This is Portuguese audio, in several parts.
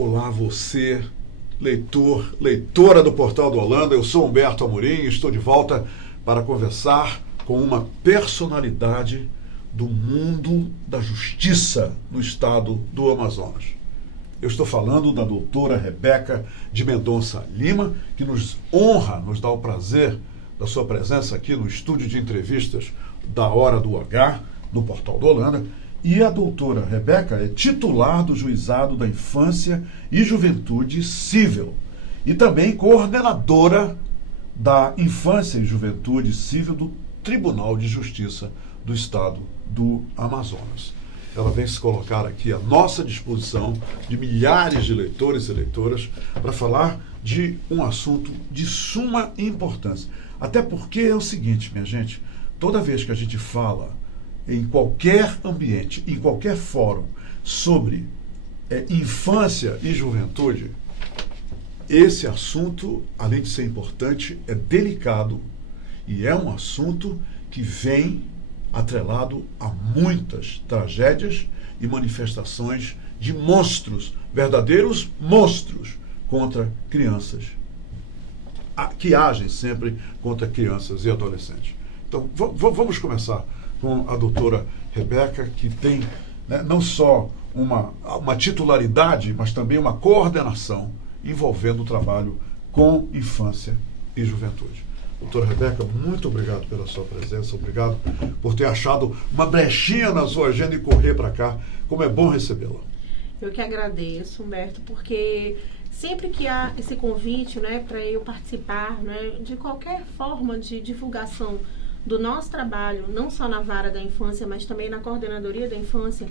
Olá você, leitor, leitora do Portal do Holanda, eu sou Humberto Amorim e estou de volta para conversar com uma personalidade do mundo da justiça no estado do Amazonas. Eu estou falando da doutora Rebeca de Mendonça Lima, que nos honra, nos dá o prazer da sua presença aqui no estúdio de entrevistas da Hora do H, no Portal do Holanda. E a doutora Rebeca é titular do Juizado da Infância e Juventude Civil e também coordenadora da Infância e Juventude Civil do Tribunal de Justiça do Estado do Amazonas. Ela vem se colocar aqui à nossa disposição de milhares de leitores e leitoras para falar de um assunto de suma importância. Até porque é o seguinte, minha gente, toda vez que a gente fala em qualquer ambiente, em qualquer fórum, sobre infância e juventude, esse assunto, além de ser importante, é delicado e é um assunto que vem atrelado a muitas tragédias e manifestações de monstros, verdadeiros monstros contra crianças, que agem sempre contra crianças e adolescentes. Então, vamos começar com a doutora Rebeca, que tem não só uma titularidade, mas também uma coordenação envolvendo o trabalho com infância e juventude. Doutora Rebeca, muito obrigado pela sua presença, obrigado por ter achado uma brechinha na sua agenda e correr para cá. Como é bom recebê-la. Eu que agradeço, Humberto, porque sempre que há esse convite, para eu participar, de qualquer forma de divulgação do nosso trabalho, não só na vara da infância, mas também na coordenadoria da infância,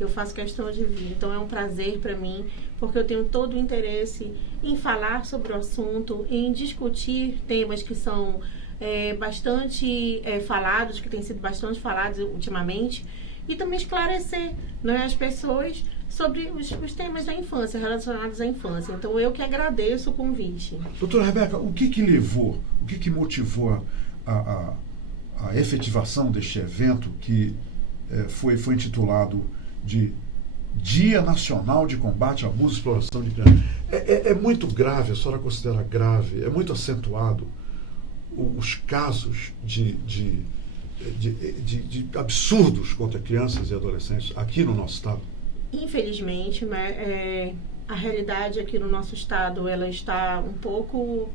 eu faço questão de vir. Então é um prazer para mim, porque eu tenho todo o interesse em falar sobre o assunto, em discutir temas que são bastante falados, que têm sido bastante falados ultimamente, e também esclarecer as pessoas sobre os temas da infância, relacionados à infância. Então eu que agradeço o convite. Doutora Rebeca, o que levou, o que motivou a efetivação deste evento que foi intitulado de Dia Nacional de Combate ao Abuso e Exploração de Crianças? É muito grave, a senhora considera grave, é muito acentuado os casos de absurdos contra crianças e adolescentes aqui no nosso estado? Infelizmente, a realidade aqui no nosso estado, ela está um pouco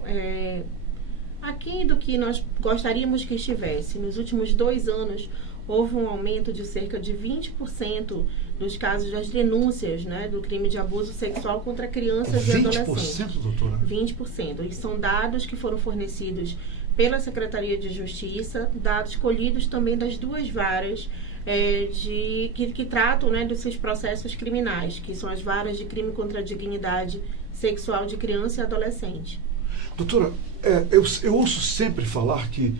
aquém do que nós gostaríamos que estivesse. Nos últimos 2 anos, houve um aumento de cerca de 20% dos casos das denúncias do crime de abuso sexual contra crianças e adolescentes. 20%, doutora? 20%. E são dados que foram fornecidos pela Secretaria de Justiça, dados colhidos também das 2 varas que tratam desses processos criminais, que são as varas de crime contra a dignidade sexual de criança e adolescente. Doutora, eu ouço sempre falar que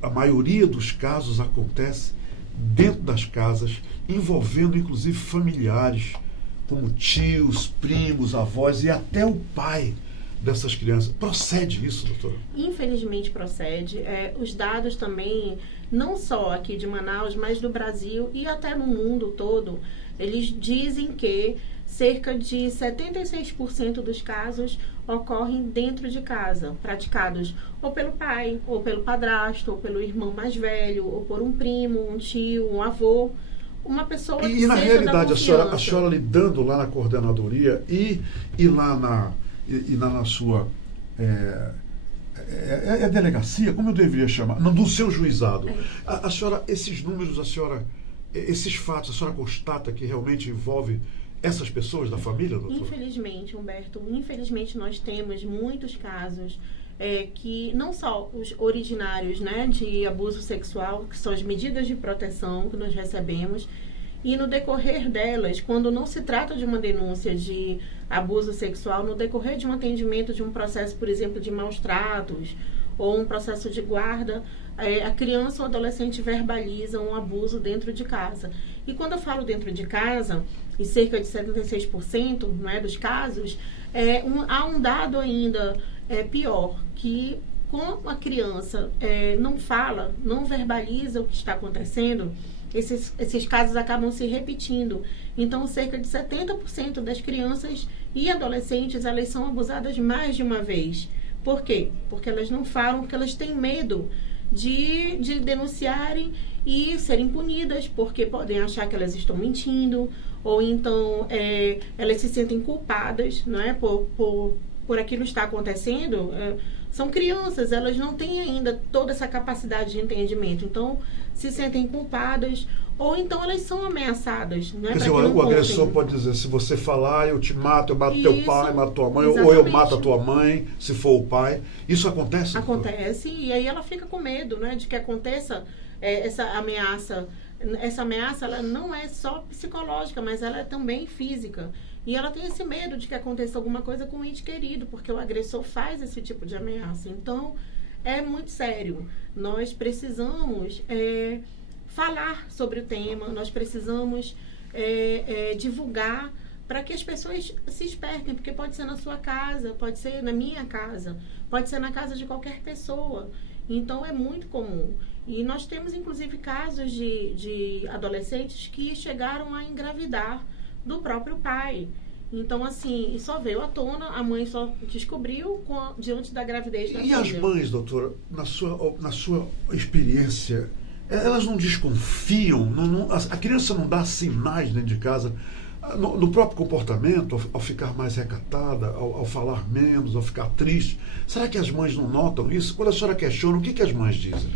a maioria dos casos acontece dentro das casas, envolvendo inclusive familiares, como tios, primos, avós e até o pai dessas crianças. Procede isso, doutora? Infelizmente procede. Os dados também, não só aqui de Manaus, mas do Brasil e até no mundo todo, eles dizem que cerca de 76% dos casos ocorrem dentro de casa, praticados ou pelo pai, ou pelo padrasto, ou pelo irmão mais velho, ou por um primo, um tio, um avô, uma pessoa que E na seja realidade, da a senhora lidando lá na coordenadoria e lá na sua delegacia, como eu deveria chamar? Do seu juizado. A senhora, esses números, esses fatos, a senhora constata que realmente envolve essas pessoas da família, doutor? Infelizmente, Humberto, nós temos muitos casos que não só os originários de abuso sexual, que são as medidas de proteção que nós recebemos, e no decorrer delas, quando não se trata de uma denúncia de abuso sexual, no decorrer de um atendimento de um processo, por exemplo, de maus tratos, ou um processo de guarda, a criança ou adolescente verbaliza um abuso dentro de casa. E quando eu falo dentro de casa, em cerca de 76% dos casos, há um dado ainda pior, que como a criança não fala, não verbaliza o que está acontecendo, esses casos acabam se repetindo. Então, cerca de 70% das crianças e adolescentes, elas são abusadas mais de uma vez. Por quê? Porque elas não falam, porque elas têm medo de denunciarem e serem punidas, porque podem achar que elas estão mentindo, ou então elas se sentem culpadas, não é? Por aquilo estar acontecendo. São crianças, elas não têm ainda toda essa capacidade de entendimento, então se sentem culpadas, ou então elas são ameaçadas, né? Quer dizer, o agressor pode dizer, se você falar, eu te mato, eu mato teu pai, mato tua mãe, exatamente. Ou eu mato a tua mãe, se for o pai. Isso acontece? Acontece, e aí ela fica com medo, né, de que aconteça essa ameaça. Essa ameaça, ela não é só psicológica, mas ela é também física. E ela tem esse medo de que aconteça alguma coisa com o ente querido, porque o agressor faz esse tipo de ameaça. Então, é muito sério. Nós precisamos falar sobre o tema, nós precisamos divulgar para que as pessoas se espertem, porque pode ser na sua casa, pode ser na minha casa, pode ser na casa de qualquer pessoa. Então, é muito comum. E nós temos, inclusive, casos de adolescentes que chegaram a engravidar do próprio pai. Então, assim, só veio à tona, a mãe só descobriu diante da gravidez da filha. E as mães, doutora, na sua experiência, elas não desconfiam? A criança não dá sinais dentro de casa? No próprio comportamento, ao ficar mais recatada, ao falar menos, ao ficar triste. Será que as mães não notam isso? Quando a senhora questiona, o que as mães dizem?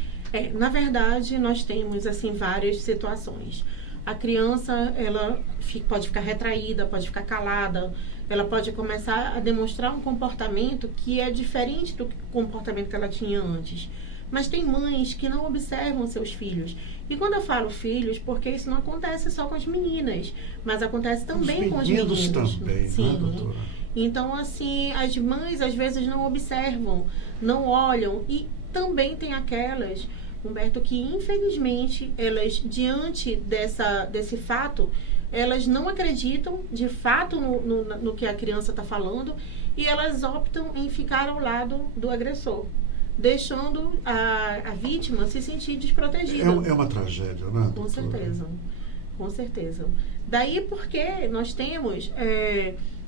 Na verdade, nós temos assim várias situações. A criança, ela pode ficar retraída, pode ficar calada, ela pode começar a demonstrar um comportamento que é diferente do comportamento que ela tinha antes. Mas tem mães que não observam seus filhos. E quando eu falo filhos, porque isso não acontece só com as meninas, mas acontece também com os meninos. Também, sim. Né, doutora? Então, assim, as mães às vezes não observam, não olham, e também tem aquelas, Humberto, que infelizmente elas, diante desse fato, elas não acreditam de fato no que a criança está falando, e elas optam em ficar ao lado do agressor, deixando a vítima se sentir desprotegida. É uma tragédia, né? Com certeza, com certeza. Daí porque nós temos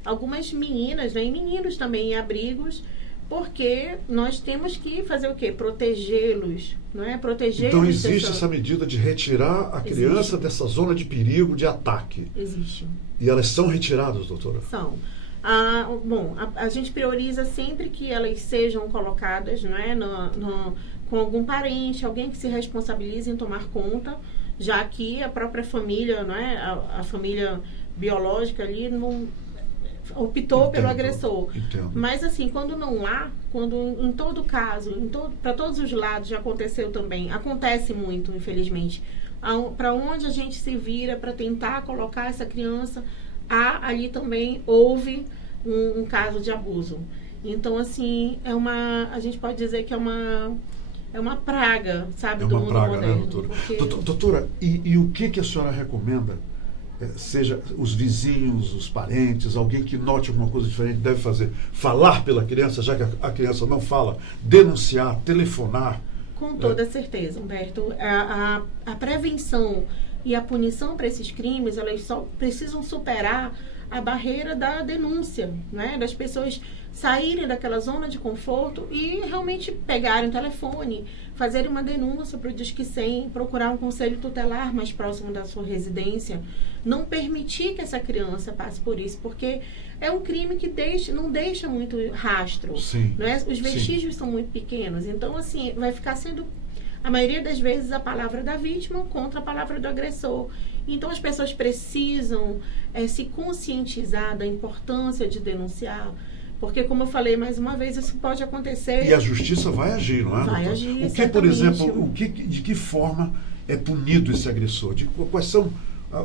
algumas meninas, né, e meninos também em abrigos, porque nós temos que fazer o quê? Protegê-los, não é? Protegê-los. Então existe essa medida de retirar a criança dessa zona de perigo, de ataque. Existe. E elas são retiradas, doutora? São. A gente prioriza sempre que elas sejam colocadas, não é, com algum parente, alguém que se responsabilize em tomar conta, já que a própria família, não é, a família biológica ali não optou pelo agressor. Entendo. Mas assim, quando não há, quando em todo caso, para todos os lados já aconteceu também, acontece muito, infelizmente, para onde a gente se vira para tentar colocar essa criança, ali também houve um caso de abuso. Então, assim, a gente pode dizer que é uma praga, sabe, do mundo moderno. Né, doutora? Porque... Doutora, e o que a senhora recomenda, seja os vizinhos, os parentes, alguém que note alguma coisa diferente deve fazer? Falar pela criança, já que a criança não fala, denunciar, telefonar? Com toda certeza, Humberto. A prevenção e a punição para esses crimes, elas só precisam superar a barreira da denúncia, né? Das pessoas saírem daquela zona de conforto e realmente pegarem o telefone, fazerem uma denúncia para o Disque 100, procurar um conselho tutelar mais próximo da sua residência, não permitir que essa criança passe por isso, porque é um crime que não deixa muito rastro. Sim, não é? Os vestígios são muito pequenos, então assim, vai ficar sendo a maioria das vezes a palavra da vítima contra a palavra do agressor. Então as pessoas precisam se conscientizar da importância de denunciar, porque, como eu falei mais uma vez, isso pode acontecer. E a justiça vai agir, não é? Vai agir, o que, por exemplo, de que forma é punido esse agressor? Quais são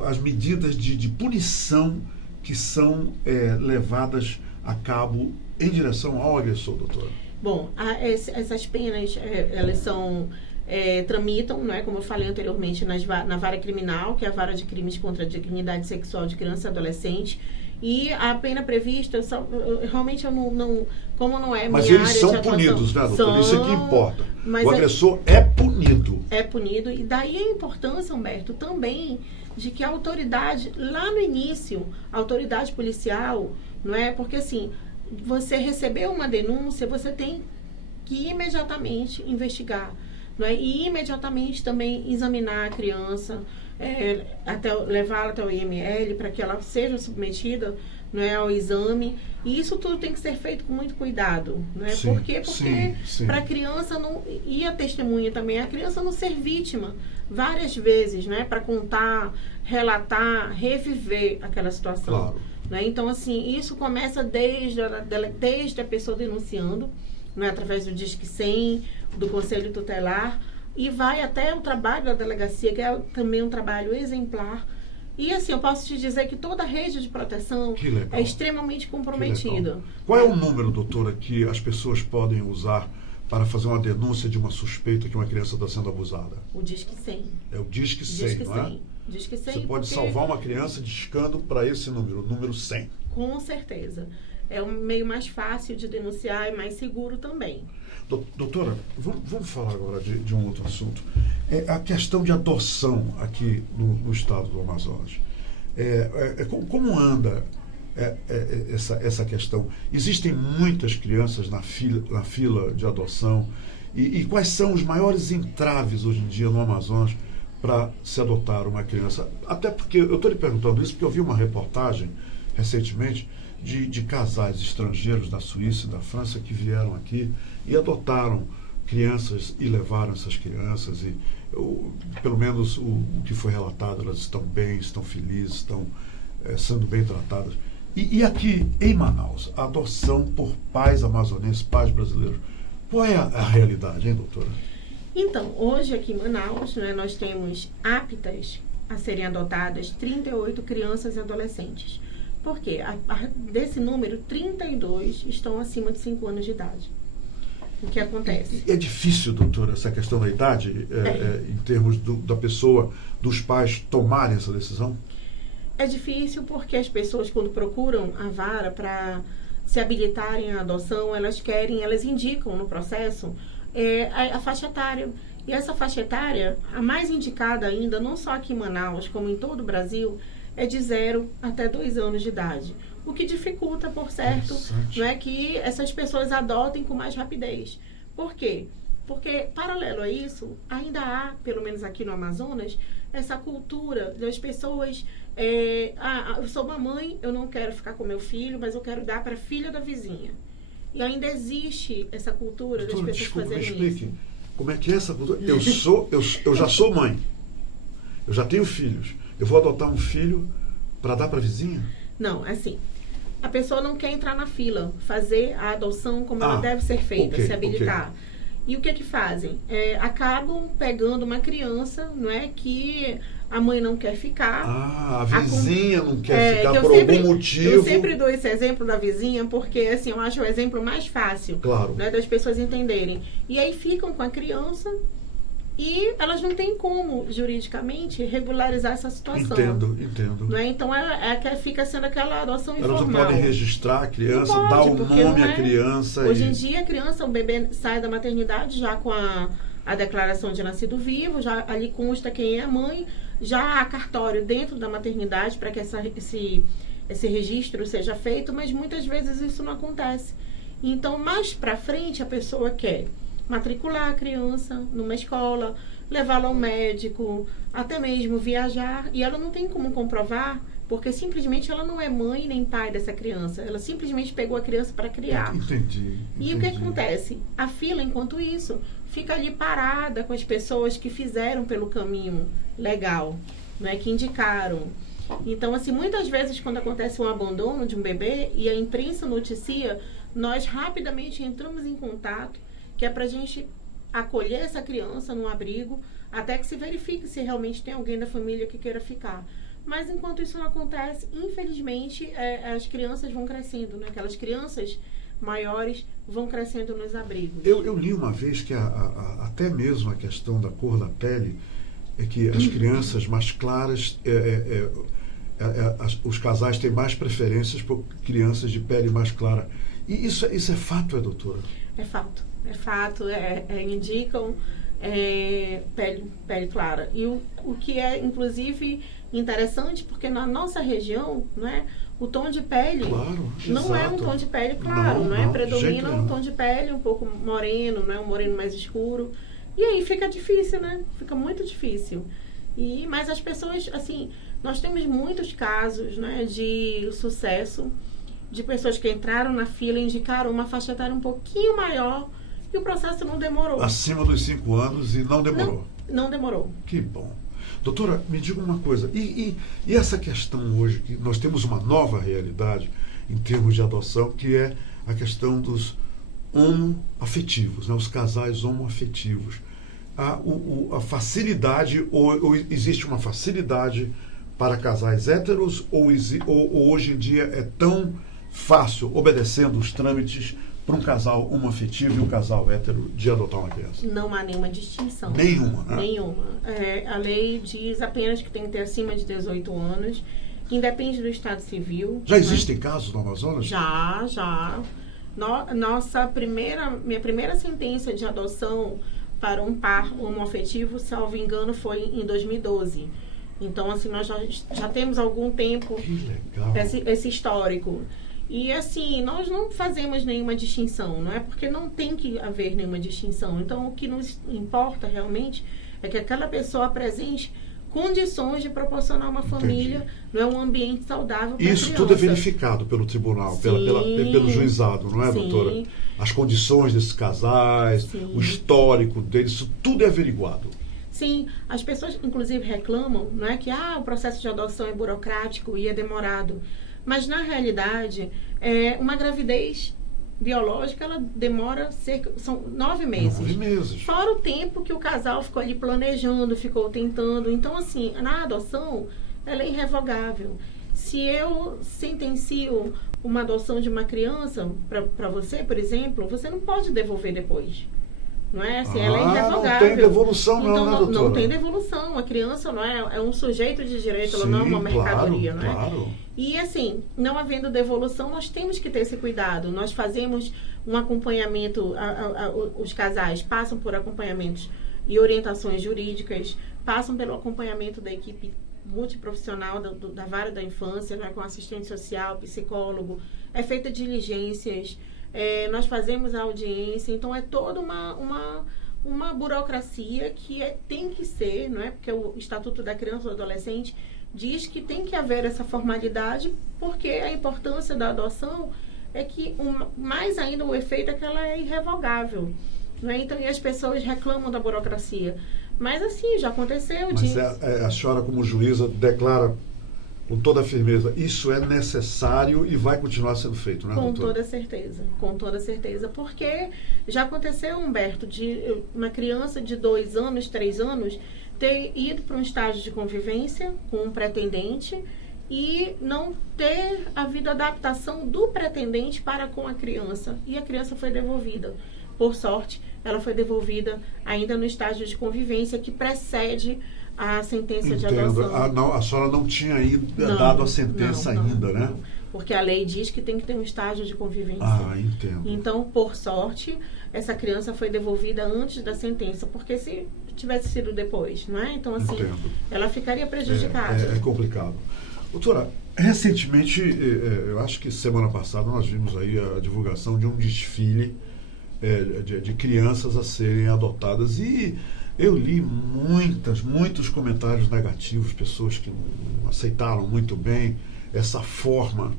as medidas de punição que são levadas a cabo em direção ao agressor, doutora? Bom, essas penas, elas são... tramitam, não é, como eu falei anteriormente, na vara criminal, que é a vara de crimes contra a dignidade sexual de criança e adolescente, E a pena prevista, realmente eu não como não é Mas minha eles área são de atuação, punidos, né, doutor? Isso é que importa. mas O agressor é punido. É punido. E daí a importância, Humberto, também de que a autoridade, lá no início, a autoridade policial, não é? Porque assim, você recebeu uma denúncia, você tem que imediatamente investigar, não é? E imediatamente também examinar a criança, até levá-la até o IML para que ela seja submetida, não é, ao exame. E isso tudo tem que ser feito com muito cuidado, não é? Sim, Por quê? Porque sim. para a criança não, e a testemunha também, a criança não ser vítima várias vezes, né, para contar, relatar, reviver aquela situação. Claro. Né? Então, assim, isso começa desde a pessoa denunciando, né, através do Disque 100, do Conselho Tutelar, e vai até o trabalho da delegacia, que é também um trabalho exemplar. E assim, eu posso te dizer que toda a rede de proteção é extremamente comprometida. Qual é o número, doutora, que as pessoas podem usar para fazer uma denúncia de uma suspeita que uma criança está sendo abusada? O Disque 100. É o Disque 100, não é? Disque 100. Você pode salvar uma criança discando para esse número, o número 100. Com certeza. É um meio mais fácil de denunciar e mais seguro também. Doutora, vamos falar agora de um outro assunto. É a questão de adoção aqui no estado do Amazonas. Como anda essa questão? Existem muitas crianças na fila de adoção. E quais são os maiores entraves hoje em dia no Amazonas para se adotar uma criança? Até porque, eu estou lhe perguntando isso porque eu vi uma reportagem recentemente de casais estrangeiros da Suíça e da França que vieram aqui e adotaram crianças e levaram essas crianças e pelo menos o que foi relatado, elas estão bem, estão felizes, estão sendo bem tratadas. E aqui em Manaus, a adoção por pais amazonenses, pais brasileiros, qual é a realidade, hein, doutora? Então, hoje aqui em Manaus, né, nós temos aptas a serem adotadas 38 crianças e adolescentes. Por quê? Desse número, 32 estão acima de 5 anos de idade. O que acontece? É difícil, doutora, essa questão da idade, em termos da pessoa, dos pais tomarem essa decisão? É difícil porque as pessoas, quando procuram a vara para se habilitarem à adoção, elas indicam no processo a faixa etária. E essa faixa etária, a mais indicada ainda, não só aqui em Manaus, como em todo o Brasil, é de 0 até 2 anos de idade. O que dificulta, por certo, não é que essas pessoas adotem com mais rapidez. Por quê? Porque, paralelo a isso, ainda há, pelo menos aqui no Amazonas, essa cultura das pessoas... eu sou uma mãe, eu não quero ficar com meu filho, mas eu quero dar para a filha da vizinha. E ainda existe essa cultura das pessoas fazerem isso. Como é que é essa cultura? Eu já sou mãe, eu já tenho filhos, eu vou adotar um filho para dar para a vizinha? Não, assim... A pessoa não quer entrar na fila, fazer a adoção como ela deve ser feita, se habilitar. E o que fazem? Acabam pegando uma criança, não é, que a mãe não quer ficar. A vizinha não quer ficar por algum motivo. Eu sempre dou esse exemplo da vizinha, porque assim, eu acho o exemplo mais fácil, claro, né, das pessoas entenderem. E aí ficam com a criança e elas não têm como, juridicamente, regularizar essa situação. Entendo. Não é? Então, fica sendo aquela adoção informal. Elas não podem registrar a criança, dar o nome à criança. Hoje em dia, a criança, o bebê sai da maternidade já com a declaração de nascido vivo, já ali consta quem é a mãe, já há cartório dentro da maternidade para que esse registro seja feito, mas muitas vezes isso não acontece. Então, mais para frente, a pessoa quer matricular a criança numa escola, levá-la ao médico, até mesmo viajar, e ela não tem como comprovar, porque simplesmente ela não é mãe nem pai dessa criança, ela simplesmente pegou a criança para criar. Entendi. E o que acontece? A fila, enquanto isso, fica ali parada com as pessoas que fizeram pelo caminho legal, né, que indicaram. Então, assim, muitas vezes quando acontece um abandono de um bebê e a imprensa noticia, nós rapidamente entramos em contato, que é para a gente acolher essa criança num abrigo, até que se verifique se realmente tem alguém da família que queira ficar. Mas enquanto isso não acontece, infelizmente, as crianças vão crescendo, né? Aquelas crianças maiores vão crescendo nos abrigos. Eu li uma vez que até mesmo a questão da cor da pele é que as crianças mais claras os casais têm mais preferências por crianças de pele mais clara. E isso é fato, doutora? É fato, indicam pele clara. E o que é, inclusive, interessante, porque na nossa região, não é, o tom de pele não é um tom de pele claro, não é? Predomina um tom de pele um pouco moreno, não é? Um moreno mais escuro. E aí fica difícil, né? Fica muito difícil. Mas as pessoas, assim, nós temos muitos casos, né, de sucesso, de pessoas que entraram na fila e indicaram uma faixa etária um pouquinho maior e o processo não demorou. Acima dos 5 anos e não demorou? Não demorou. Que bom. Doutora, me diga uma coisa, e essa questão hoje, que nós temos uma nova realidade em termos de adoção, que é a questão dos homoafetivos, né, os casais homoafetivos. A facilidade, ou existe uma facilidade para casais héteros, ou hoje em dia é tão fácil, obedecendo os trâmites, para um casal homoafetivo e um casal hétero de adotar uma criança? Não há nenhuma distinção. Nenhuma, né? Nenhuma. A lei diz apenas que tem que ter acima de 18 anos, independe do estado civil. Já existem casos no Amazonas? Já. Minha primeira sentença de adoção para um par homoafetivo, salvo engano, foi em 2012. Então, assim, nós já temos algum tempo esse histórico. E, assim, nós não fazemos nenhuma distinção, não é? Porque não tem que haver nenhuma distinção. Então, o que nos importa realmente é que aquela pessoa apresente condições de proporcionar uma família, não é, um ambiente saudável para a criança. Isso tudo é verificado pelo tribunal, pelo juizado, não é, doutora? As condições desses casais, o histórico deles, isso tudo é averiguado. Sim, as pessoas inclusive reclamam, não é, que o processo de adoção é burocrático e é demorado. Mas, na realidade, uma gravidez biológica, ela demora são 9 meses. 9 meses. Fora o tempo que o casal ficou ali planejando, ficou tentando. Então, assim, na adoção, ela é irrevogável. Se eu sentencio uma adoção de uma criança para você, por exemplo, você não pode devolver depois. Não é assim, ela é irrevogável. Não tem devolução, então, não, né, doutora? Não tem devolução. A criança não é um sujeito de direito, ela não é uma mercadoria, não é? Claro. E, assim, não havendo devolução, nós temos que ter esse cuidado. Nós fazemos um acompanhamento, os casais passam por acompanhamentos e orientações jurídicas, passam pelo acompanhamento da equipe multiprofissional da vara da infância, né, com assistente social, psicólogo, é feita diligências, nós fazemos a audiência, então é toda uma burocracia que tem que ser, não é? Porque o Estatuto da Criança e do Adolescente diz que tem que haver essa formalidade, porque a importância da adoção é que, mais ainda, o efeito é que ela é irrevogável. Não é? Então, e as pessoas reclamam da burocracia. Mas, assim, já aconteceu. Mas a senhora, como juíza, declara com toda a firmeza, isso é necessário e vai continuar sendo feito, não é, doutora? Com toda certeza. Porque já aconteceu, Humberto, de uma criança de 2 anos, 3 anos, ter ido para um estágio de convivência com um pretendente e não ter havido adaptação do pretendente para com a criança. E a criança foi devolvida. Por sorte, ela foi devolvida ainda no estágio de convivência que precede a sentença de adoção. A senhora não tinha dado a sentença ainda, né? Não. Porque a lei diz que tem que ter um estágio de convivência. Entendo. Então, por sorte, essa criança foi devolvida antes da sentença, porque se tivesse sido depois, não é? Então, assim, ela ficaria prejudicada. É complicado. Doutora, recentemente, eu acho que semana passada, nós vimos aí a divulgação de um desfile de crianças a serem adotadas e eu li muitos comentários negativos, pessoas que não aceitaram muito bem essa forma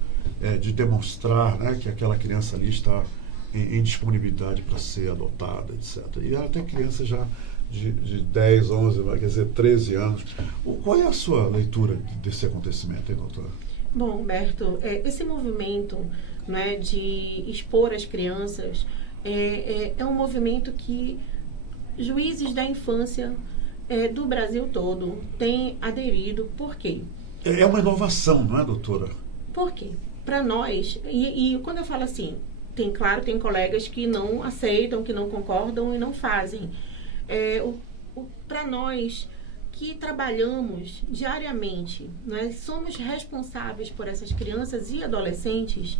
de demonstrar, né, que aquela criança ali está em disponibilidade para ser adotada, etc. E ela tem criança já de 10, 11, quer dizer, 13 anos. Qual é a sua leitura desse acontecimento, hein, doutora? Bom, Humberto, esse movimento, né, de expor as crianças é um movimento que juízes da infância do Brasil todo têm aderido. Por quê? É uma inovação, não é, doutora? Por quê? Para nós, e quando eu falo assim, tem colegas que não aceitam, que não concordam e não fazem. Para nós que trabalhamos diariamente, nós somos responsáveis por essas crianças e adolescentes,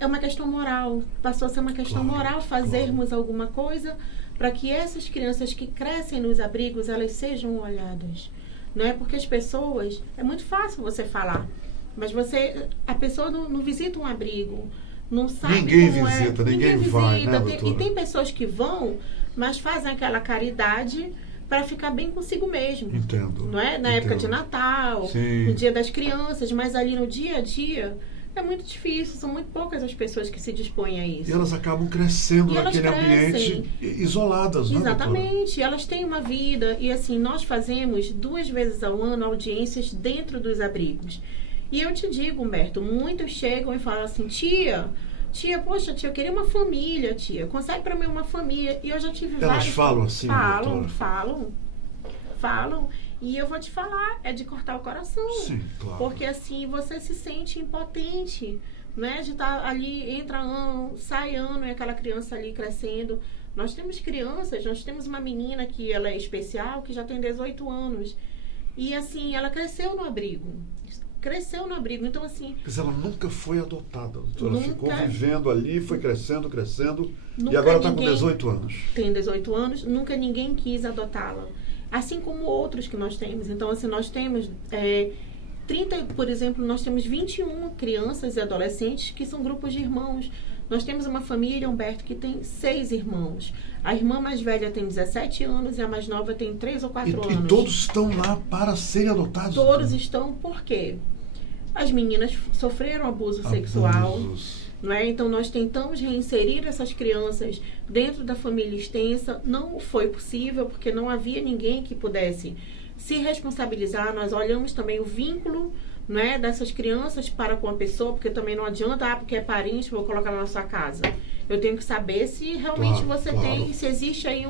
é uma questão moral. Passou a ser uma questão moral fazermos alguma coisa para que essas crianças que crescem nos abrigos, elas sejam olhadas. Né? Porque as pessoas, é muito fácil você falar, mas a pessoa não visita um abrigo, não sabe ninguém como visita, ninguém vai, né, e tem pessoas que vão, mas fazem aquela caridade para ficar bem consigo mesmo. Entendo. Não é? Na época de Natal, Sim. no Dia das Crianças, mas ali no dia a dia é muito difícil, são muito poucas as pessoas que se dispõem a isso. E elas acabam crescendo E elas naquele crescem. ambiente isoladas, né, Exatamente, elas têm uma vida e assim, nós fazemos 2 vezes ao ano audiências dentro dos abrigos. E eu te digo, Humberto, muitos chegam e falam assim, tia, poxa, tia, eu queria uma família, tia, consegue para mim uma família? E eu já tive vários... Elas falam assim, falam. E eu vou te falar, é de cortar o coração. Sim, claro. Porque assim, você se sente impotente, né? De estar ali, entra ano, sai ano, e aquela criança ali crescendo. Nós temos crianças, nós temos uma menina que ela é especial, que já tem 18 anos. E assim, ela cresceu no abrigo. Então assim... Mas ela nunca foi adotada, doutora. Ela Nunca, ficou vivendo ali, foi crescendo, nunca e agora está com 18 anos. Tem 18 anos, nunca ninguém quis adotá-la. Assim como outros que nós temos. Então, assim, nós temos 30, por exemplo, nós temos 21 crianças e adolescentes que são grupos de irmãos. Nós temos uma família, Humberto, que tem 6 irmãos. A irmã mais velha tem 17 anos e a mais nova tem 3 ou 4 anos. E todos estão lá para serem adotados? Todos estão, por quê? As meninas sofreram abuso sexual. Não é? Então, nós tentamos reinserir essas crianças dentro da família extensa. Não foi possível, porque não havia ninguém que pudesse se responsabilizar. Nós olhamos também o vínculo, não é, dessas crianças para com a pessoa, porque também não adianta, porque é parente, vou colocar na sua casa. Eu tenho que saber se realmente você tem, se existe aí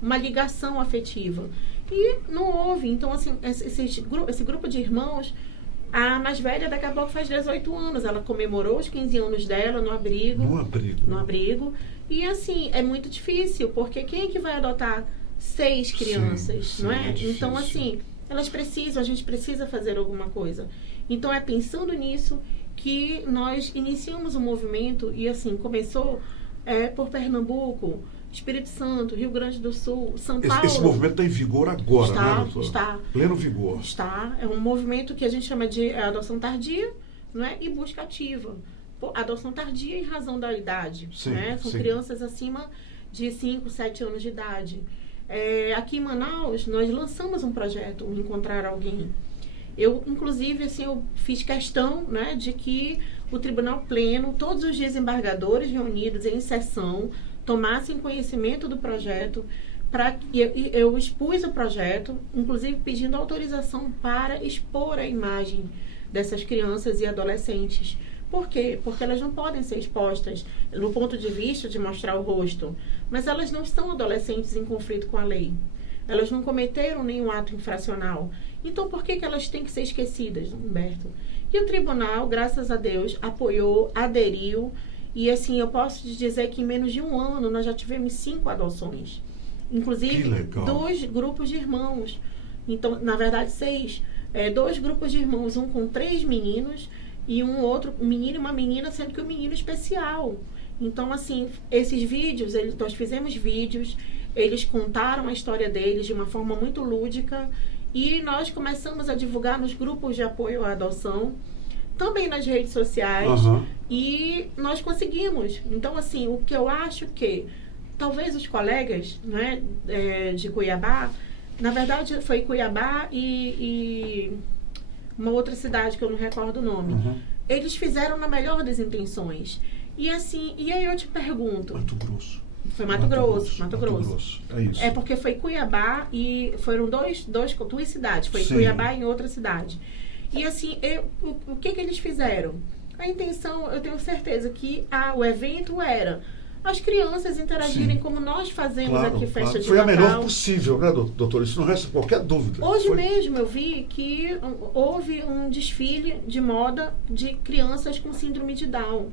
uma ligação afetiva. E não houve. Então, assim, esse grupo de irmãos... A mais velha daqui a pouco faz 18 anos. Ela comemorou os 15 anos dela no abrigo. No abrigo. E assim, é muito difícil, porque quem é que vai adotar 6 crianças, não é? Então, assim, a gente precisa fazer alguma coisa. Então, é pensando nisso que nós iniciamos um movimento e assim, começou por Pernambuco, Espírito Santo, Rio Grande do Sul, São Paulo. Esse movimento está em vigor agora, né, doutora? Está. Pleno vigor. Está. É um movimento que a gente chama de adoção tardia, não é? E busca ativa. Adoção tardia em razão da idade. Sim, né? São crianças acima de 5, 7 anos de idade. Aqui em Manaus, nós lançamos um projeto, Encontrar Alguém. Eu, inclusive, assim, eu fiz questão, né, de que o Tribunal Pleno, todos os desembargadores reunidos em sessão, tomassem conhecimento do projeto, eu expus o projeto, inclusive pedindo autorização para expor a imagem dessas crianças e adolescentes. Por quê? Porque elas não podem ser expostas no ponto de vista de mostrar o rosto, mas elas não são adolescentes em conflito com a lei. Elas não cometeram nenhum ato infracional. Então, por que elas têm que ser esquecidas, Humberto? E o tribunal, graças a Deus, apoiou, aderiu. E assim, eu posso te dizer que em menos de 1 ano nós já tivemos 5 adoções. Inclusive, 2 grupos de irmãos. Então, na verdade, 6. 2 grupos de irmãos, um com 3 meninos e um outro, um menino e uma menina, sendo que o menino especial. Então, assim, esses vídeos, nós fizemos vídeos, eles contaram a história deles de uma forma muito lúdica e nós começamos a divulgar nos grupos de apoio à adoção, também nas redes sociais, e nós conseguimos. Então, assim, o que eu acho que talvez os colegas, né, de Cuiabá, na verdade foi Cuiabá e uma outra cidade que eu não recordo o nome, eles fizeram na melhor das intenções. E assim, e aí eu te pergunto... Mato Grosso. Foi Mato Grosso. É isso. É porque foi Cuiabá e foram duas cidades. Foi Cuiabá e outra cidade. E assim, o que eles fizeram? A intenção, eu tenho certeza que o evento era as crianças interagirem como nós fazemos aqui, festa de Natal. Foi a melhor possível, né, doutor? Isso não resta qualquer dúvida. Hoje mesmo eu vi que houve um desfile de moda de crianças com síndrome de Down.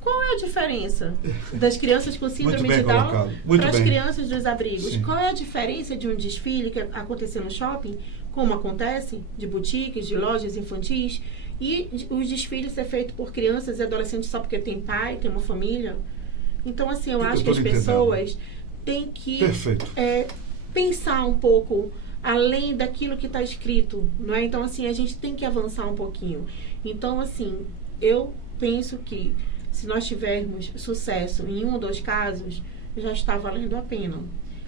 Qual é a diferença das crianças com síndrome de Down para as crianças dos abrigos? Sim. Qual é a diferença de um desfile que aconteceu no shopping como acontece, de boutiques, de lojas infantis, e os desfiles ser feitos por crianças e adolescentes só porque tem pai, tem uma família. Então, assim, eu acho que as pessoas têm que pensar um pouco além daquilo que está escrito, não é? Então, assim, a gente tem que avançar um pouquinho. Então, assim, eu penso que se nós tivermos sucesso em 1 ou 2 casos, já está valendo a pena.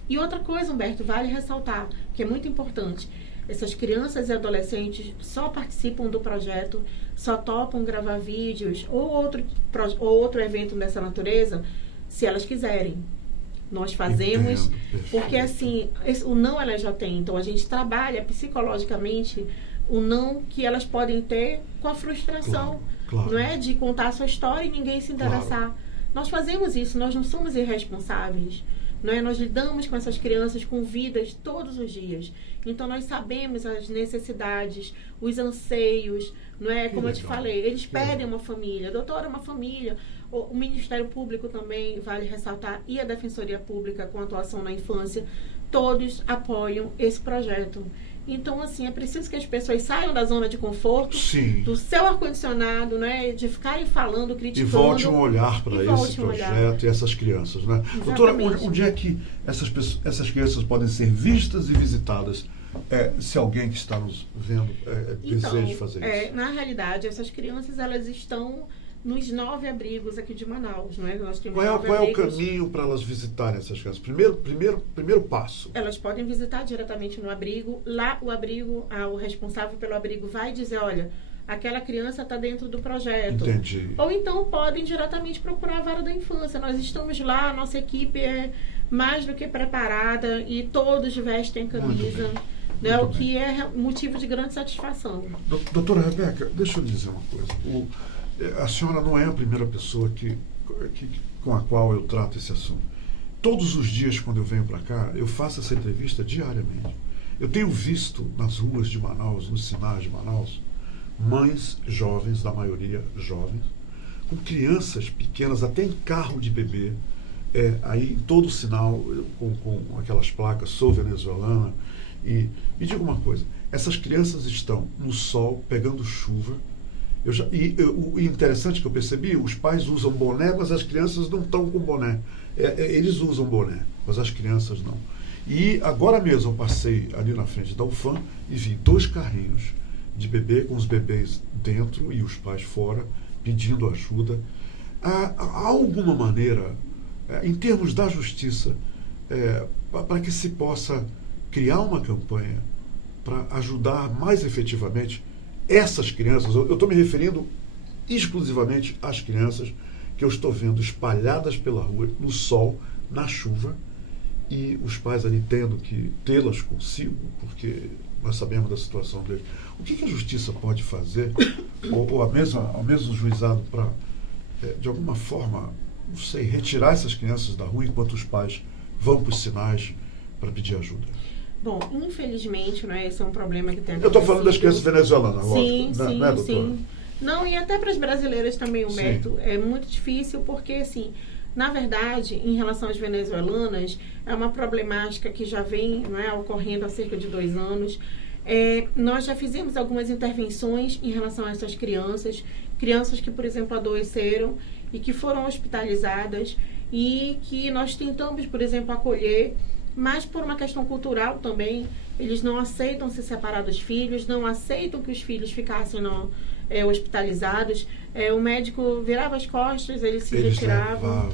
E outra coisa, Humberto, vale ressaltar, que é muito importante. Essas crianças e adolescentes só participam do projeto, só topam gravar vídeos ou outro evento dessa natureza, se elas quiserem. Nós fazemos, porque assim, o não elas já têm. Então, a gente trabalha psicologicamente o não que elas podem ter com a frustração, claro. Não é? De contar a sua história e ninguém se interessar. Claro. Nós fazemos isso, nós não somos irresponsáveis. Não é? Nós lidamos com essas crianças com vidas todos os dias. Então, nós sabemos as necessidades, os anseios, não é? Como eu te falei, eles pedem uma família. Doutora, uma família. O Ministério Público também, vale ressaltar, e a Defensoria Pública com atuação na infância, todos apoiam esse projeto. Então, assim, é preciso que as pessoas saiam da zona de conforto, do seu ar-condicionado, né, de ficarem falando, criticando. E volte um olhar para esse projeto e essas crianças, né? Doutora, onde é que essas crianças podem ser vistas e visitadas? Se alguém que está nos vendo deseja fazer isso. Na realidade, essas crianças, elas estão nos 9 abrigos aqui de Manaus, não é? Nós temos qual é o caminho para elas visitarem essas crianças? Primeiro passo. Elas podem visitar diretamente no abrigo. Lá o abrigo, o responsável pelo abrigo vai dizer, olha, aquela criança está dentro do projeto. Entendi. Ou então podem diretamente procurar a vara da infância. Nós estamos lá, a nossa equipe é mais do que preparada e todos vestem camisa. Né, o que é motivo de grande satisfação. Doutora Rebeca, deixa eu dizer uma coisa. A senhora não é a primeira pessoa com a qual eu trato esse assunto. Todos os dias, quando eu venho para cá, eu faço essa entrevista diariamente. Eu tenho visto nas ruas de Manaus, nos sinais de Manaus, mães jovens, da maioria jovens, com crianças pequenas, até em carro de bebê, aí em todo o sinal, com aquelas placas, sou venezuelana. E me diga uma coisa, essas crianças estão no sol, pegando chuva. O interessante que eu percebi, os pais usam boné, mas as crianças não estão com boné. Eles usam boné, mas as crianças não. E agora mesmo eu passei ali na frente da UFAM e vi 2 carrinhos de bebê, com os bebês dentro e os pais fora, pedindo ajuda. Há alguma maneira, em termos da justiça, para que se possa criar uma campanha para ajudar mais efetivamente essas crianças? Eu estou me referindo exclusivamente às crianças que eu estou vendo espalhadas pela rua, no sol, na chuva, e os pais ali tendo que tê-las consigo, porque nós sabemos da situação deles. O que a justiça pode fazer, ou ao mesmo juizado, para, de alguma forma, não sei, retirar essas crianças da rua enquanto os pais vão para os sinais para pedir ajuda? Bom, infelizmente, né, esse é um problema que tem acontecido. Eu estou falando das crianças venezuelanas, sim, lógico. Sim, né, doutora? Sim. Não, e até para as brasileiras também, Humberto, é muito difícil porque, assim, na verdade, em relação às venezuelanas, é uma problemática que já vem, né, ocorrendo há cerca de 2 anos. Nós já fizemos algumas intervenções em relação a essas crianças que, por exemplo, adoeceram e que foram hospitalizadas e que nós tentamos, por exemplo, acolher, mas por uma questão cultural também, eles não aceitam se separar dos filhos, não aceitam que os filhos ficassem hospitalizados. O médico virava as costas, eles se retiravam.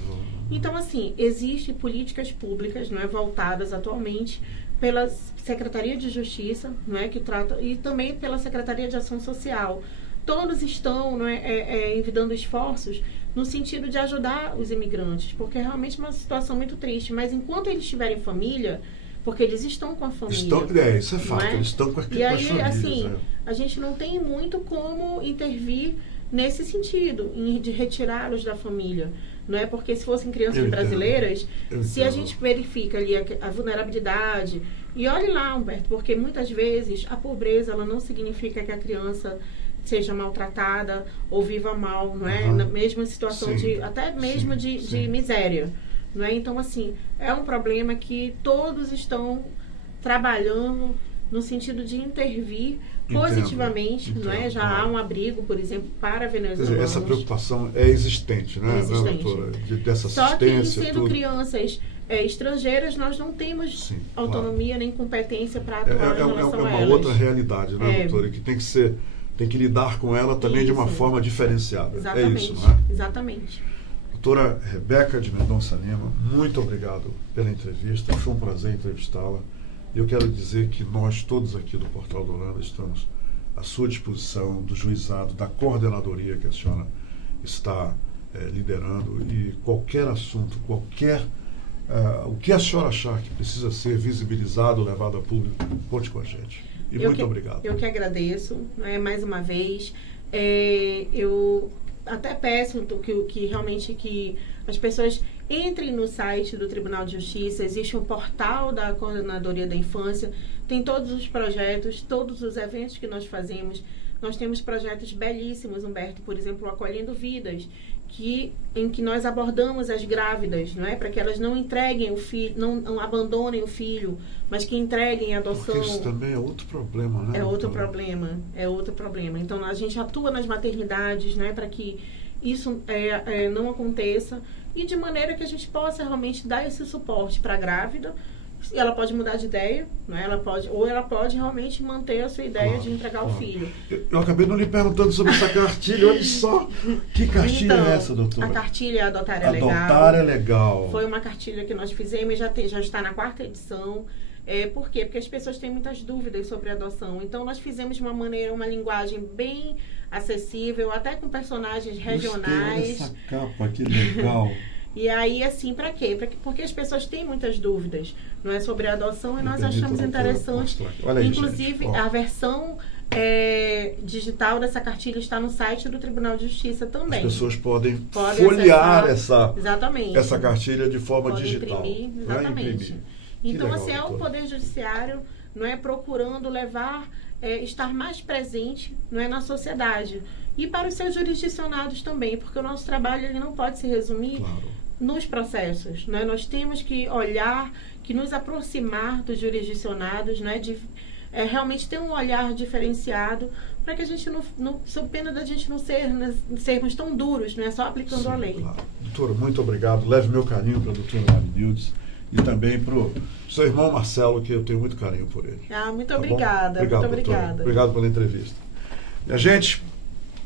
Então, assim, existem políticas públicas, não é, voltadas atualmente pela Secretaria de Justiça, não é, que trata, e também pela Secretaria de Ação Social. Todos estão, não é, envidando esforços no sentido de ajudar os imigrantes, porque é realmente uma situação muito triste. Mas enquanto eles tiverem família, porque eles estão com a família. Isso é fato, eles estão com as famílias. E aí, assim, a gente não tem muito como intervir nesse sentido, de retirá-los da família. Não é? Porque se fossem crianças brasileiras, se a gente verifica ali a vulnerabilidade, e olhe lá, Humberto, porque muitas vezes a pobreza ela não significa que a criança seja maltratada ou viva mal, não é? Na mesma situação até mesmo de miséria, não é? Então, assim, é um problema que todos estão trabalhando, no sentido de intervir Entendo, positivamente, não é? Já há um abrigo, por exemplo, para venezuelanos. Essa preocupação é existente, né, existente. doutora? Dessa Só que, assistência, sendo tudo. crianças estrangeiras, nós não temos autonomia nem competência para atuar em relação a elas. É uma outra realidade, né, doutora? Que tem que lidar com ela também de uma forma diferenciada. Exatamente. É isso, não é? Exatamente. Doutora Rebeca de Mendonça Lima, muito obrigado pela entrevista. Foi um prazer entrevistá-la. Eu quero dizer que nós todos aqui do Portal do Holanda estamos à sua disposição, do juizado, da coordenadoria que a senhora está liderando, e qualquer assunto, o que a senhora achar que precisa ser visibilizado, levado a público, conte com a gente. E muito obrigado. Eu que agradeço, mais uma vez. Eu até peço que realmente que as pessoas entrem no site do Tribunal de Justiça. Existe um portal da Coordenadoria da Infância, tem todos os projetos, todos os eventos que nós fazemos. Nós temos projetos belíssimos, Humberto, por exemplo, o Acolhendo Vidas, em que nós abordamos as grávidas, não é? Para que elas não entreguem o filho, não abandonem o filho, mas que entreguem a adoção. Porque isso também é outro problema, né? É outro problema. Então, a gente atua nas maternidades, né? Para que isso não aconteça, e de maneira que a gente possa realmente dar esse suporte para a grávida. Ela pode mudar de ideia, né? Ela pode realmente manter a sua ideia de entregar o filho. Eu acabei não lhe perguntando sobre essa cartilha, olha só. Que cartilha é essa, doutora? A cartilha Adotar é Legal. Adotar é Legal. Foi uma cartilha que nós fizemos, já está na 4ª edição. Por quê? Porque as pessoas têm muitas dúvidas sobre a adoção. Então, nós fizemos de uma linguagem bem acessível, até com personagens regionais. Gostei dessa capa, que legal. E aí, assim, para quê? Porque as pessoas têm muitas dúvidas, não é, sobre a adoção, e nós achamos interessante. Inclusive, a versão digital dessa cartilha está no site do Tribunal de Justiça também. As pessoas podem folhear exatamente, essa cartilha de forma digital. Imprimir, exatamente. Então, assim, é o Poder Judiciário, não é, procurando levar, estar mais presente, não é, na sociedade. E para os seus jurisdicionados também, porque o nosso trabalho ele não pode se resumir nos processos, né? Nós temos que olhar, que nos aproximar dos jurisdicionados, né? Realmente ter um olhar diferenciado, para que a gente não sob pena da gente não sermos tão duros, né? Só aplicando a lei. Claro. Doutora, muito obrigado. Leve meu carinho para a doutora Marinildes e também para o seu irmão Marcelo, que eu tenho muito carinho por ele. Muito obrigada. Obrigado, muito obrigada. Obrigado pela entrevista. Minha gente,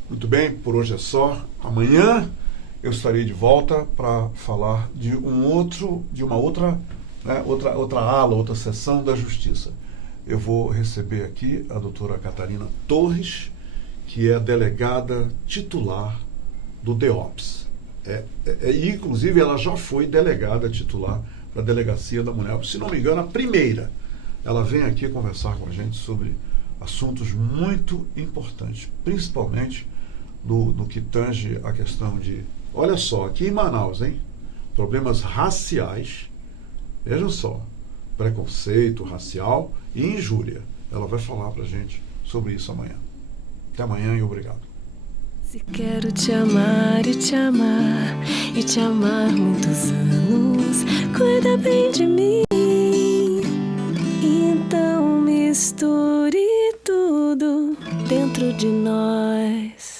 muito bem, por hoje é só. Amanhã eu estarei de volta para falar de uma outra ala, outra seção da Justiça. Eu vou receber aqui a doutora Catarina Torres, que é a delegada titular do DEOPS. Inclusive, ela já foi delegada titular para a Delegacia da Mulher. Se não me engano, a primeira. Ela vem aqui conversar com a gente sobre assuntos muito importantes, principalmente no que tange a questão de... Olha só, aqui em Manaus, problemas raciais, vejam só, preconceito racial e injúria. Ela vai falar pra gente sobre isso amanhã. Até amanhã e obrigado. Se quero te amar e te amar e te amar muitos anos, cuida bem de mim. Então misture tudo dentro de nós.